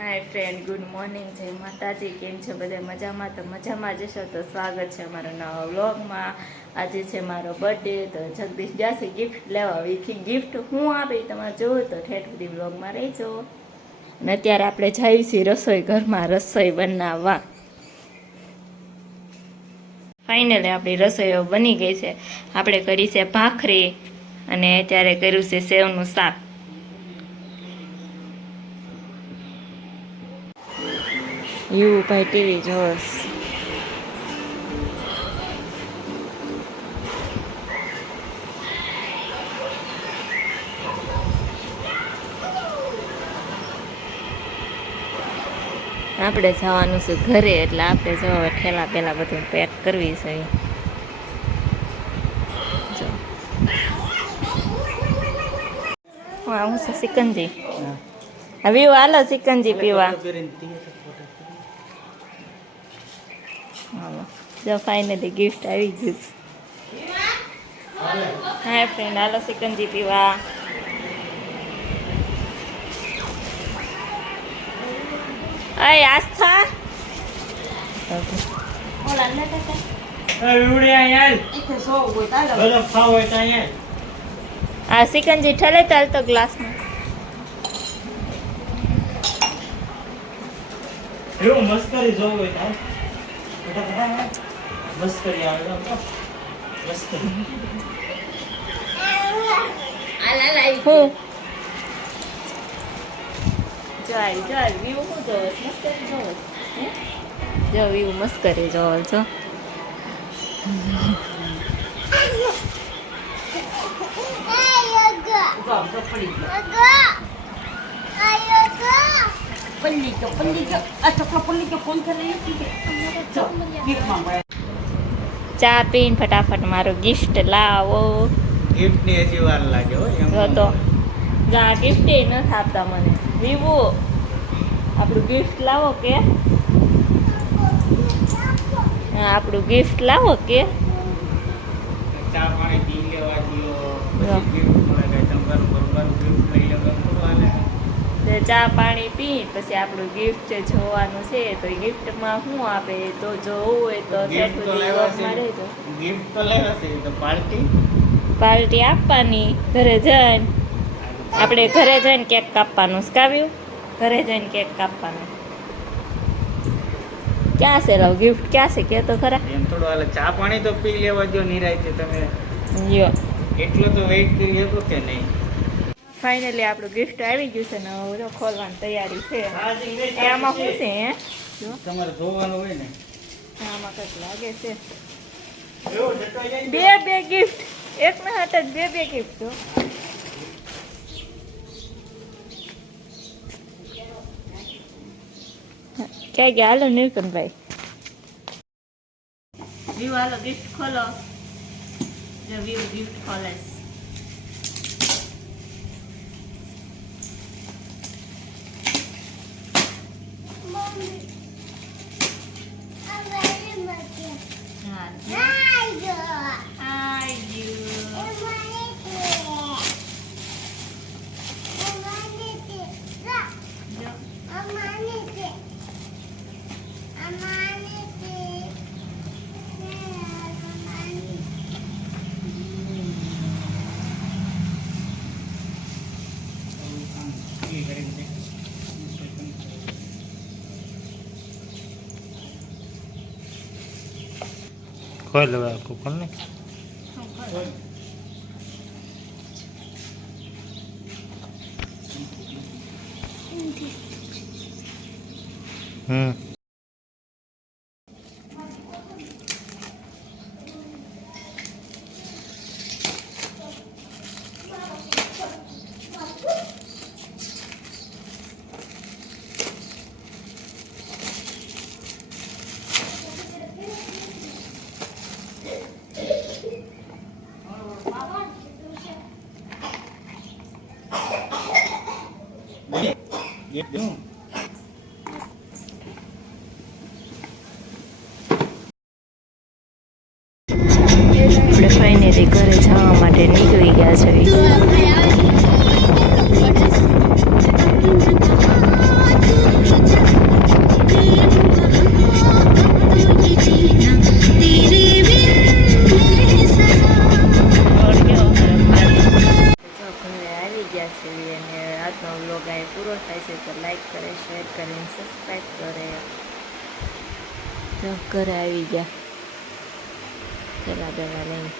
હાય friend good morning જય માતાજી. કેમ છો બધા? મજામાં? તો મજામાં જશો તો સ્વાગત છે અમારા નવા વ્લોગમાં. આજે છે મારો બર્થડે તો જગદીશ જાશે ગિફ્ટ લેવા વીથી ગિફ્ટ હું આપી તમારે જોવું તો ઠેઠ બધી વ્લોગમાં રહેજો. અને અત્યારે આપણે જઈએ છીએ રસોઈ ઘરમાં રસોઈ બનાવવા. ફાઇનલી આપણી રસોઈઓ બની ગઈ છે. આપણે કરી છે ભાખરી અને અત્યારે કર્યું છે સેવનું શાક. યુ ભાઈ ટીવી જોશ આપણે જવાનું છે ઘરે એટલે આપણે જો હવે ઠેલા પેલા બધું પેક કરવી છે. જો. હું છે છું સિકંજી. હવે હાલો સિકંજી પીવા. હાલો. જો ફાઇનલી ગિફ્ટ આવી ગયું હા ફ્રેન્ડ હાલો સિકંજી પીવા. અય આસ્થા. આ સિકંજી ઠલે તાલ તો ગ્લાસમાં. એવું મસ્કરી જોવું હોય આવે મસ્કરી હું? જાય જાય વ્યૂ હું જોવો મસ્ત જોવો? જો વ્યૂ મસ્ત કરે જોવો છો ગયો પલ્લી ગયો આ છોકરો પલ્લી ગયો ફોન કરી જો વીકમાં મળે. ચા પીને ફટાફટ મારો ગિફ્ટ લાવો. ગિફ્ટની હજી વાર લાગે હો એમ જો તો જા ગિફ્ટ એ નથી આપતા મને. વિવો આપણું ગિફ્ટ લાવો કે? આપણું ગિફ્ટ લાવો કે? ચા પાણી પી લેવા દ્યો હા. પછી gift મળે કાંઈ તમારું ઘરવાળું gift લઈ લેવા થોડું હાલે તે ચા પાણી પી પછી આપણું ગિફ્ટ જોવાનું છે તો ગિફ્ટમાં શું આપે? તો જોવું હોય તો ગિફ્ટ તો છે. પાર્ટી પાર્ટી આપવાની ઘરે જઈને. આપણે ઘરે જઈને કેક કાપવાનું કાવ્યું ઘરે જઈને કેક કાપવાનું. ક્યાં છે લવ ગિફ્ટ ક્યાં છે? કે તો ખરા. એમ થોડું હાલે. ચા પાણી તો પી લેવા દો નિરાય તમે. યો એટલો તો વેઇટ કરી શકો કે નહીં? ફાઇનલી આપણું ગિફ્ટ આવી ગયું છે ને હવે ખોલવાની તૈયારી છે. આમાં શું છે હે? તમારે જોવાનું હોય ને. આમાં કંઈક લાગે છે. બે બે ગિફ્ટ એક ના હતા બે બે ગિફ્ટ જો ક્યાં ગયા? હાલો નીલકંઠભાઈ. વ્યૂ હાલો ગિફ્ટ ખોલો. જો વ્યૂ ગિફ્ટ ખોલે હા હાય યુ જો ખોલ હવે આખું ખોલ ને? હમ. આપણે ફાઇનલી ઘરે જવા માટે નીકળી ગયા છે. આજનો વ્લોગ અહીં પૂરો થાય છે, તો લાઈક કરે શેર કરીને સબસ્ક્રાઈબ કરે. ઘરે આવી ગયા. ચલા દવા લઈને.